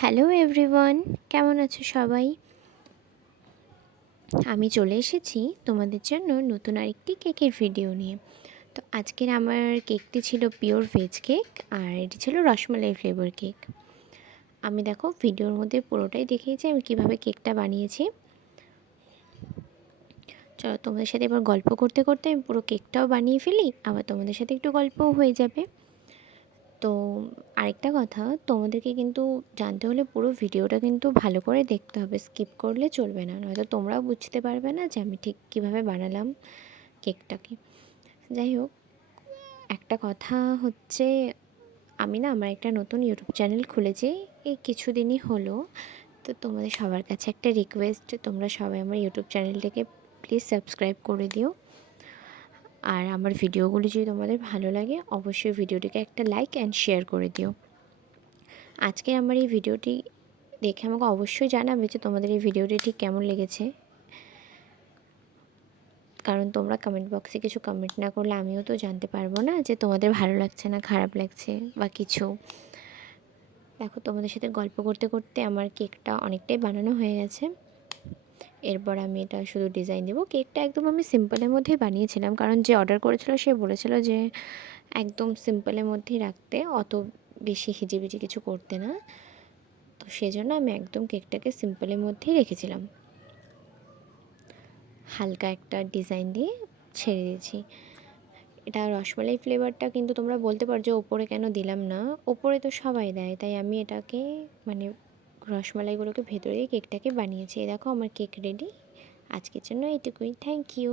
Hello everyone, কেমন আছো সবাই? আমি চলে এসেছি তোমাদের জন্য নতুন আরেকটি কেকের ভিডিও নিয়ে। তো আজকের আমার কেকটি ছিল পিওর ভেজ কেক, আর এটি ছিল রসমালাই ফ্লেভার কেক। আমি দেখো ভিডিওর মধ্যে পুরোটাই দেখিয়েছি আমি কিভাবে কেকটা বানিয়েছি। চলো তোমাদের সাথে এবার গল্প করতে করতে আমি পুরো কেকটাও বানিয়ে ফেলি, আবার তোমাদের সাথে একটু গল্পও হয়ে যাবে। তো আরেকটা কথা, তোমাদেরকে কিন্তু জানতে হলে পুরো ভিডিওটা কিন্তু ভালো করে দেখতে হবে, স্কিপ করলে চলবে না, নয়তো তোমরাও বুঝতে পারবে না যে আমি ঠিক কীভাবে বানালাম কেকটাকে। যাই হোক, একটা কথা হচ্ছে, আমি না আমার একটা নতুন ইউটিউব চ্যানেল খুলেছি এই কিছুদিনই হলো। তো তোমাদের সবার কাছে একটা রিকোয়েস্ট, তোমরা সবাই আমার ইউটিউব চ্যানেলটাকে প্লিজ সাবস্ক্রাইব করে দিও। আর আমার ভিডিওগুলি যদি তোমাদের ভালো লাগে অবশ্যই ভিডিওটিকে একটা লাইক অ্যান্ড শেয়ার করে দিও। আজকে আমার এই ভিডিওটি দেখে আমাকে অবশ্যই জানাবে যে তোমাদের এই ভিডিওটি ঠিক কেমন লেগেছে, কারণ তোমরা কমেন্ট বক্সে কিছু কমেন্ট না করলে আমিও তো জানতে পারবো না যে তোমাদের ভালো লাগছে না খারাপ লাগছে বা কিছু। দেখো তোমাদের সাথে গল্প করতে করতে আমার কেকটা অনেকটাই বানানো হয়ে গেছে। এরপর আমি এটা শুধু ডিজাইন দেবো। কেকটা একদম আমি সিম্পলের মধ্যেই বানিয়েছিলাম, কারণ যে অর্ডার করেছিল সে বলেছিল যে একদম সিম্পলের মধ্যেই রাখতে, অত বেশি হিজিবিজি কিছু করতে না। তো সেজন্য আমি একদম কেকটাকে সিম্পলের মধ্যেই রেখেছিলাম, হালকা একটা ডিজাইন দিয়ে ছেড়ে দিয়েছি। এটা রসমালাই ফ্লেভারটা কিন্তু তোমরা বলতে পারো যে ওপরে কেন দিলাম না, ওপরে তো সবাই দেয়, তাই আমি এটাকে মানে রসমালাইগুলোকে ভেতরে দিয়ে কেকটাকে বানিয়েছি। দেখো আমার কেক রেডি। আজকের জন্য এইটুকুই, থ্যাংক ইউ।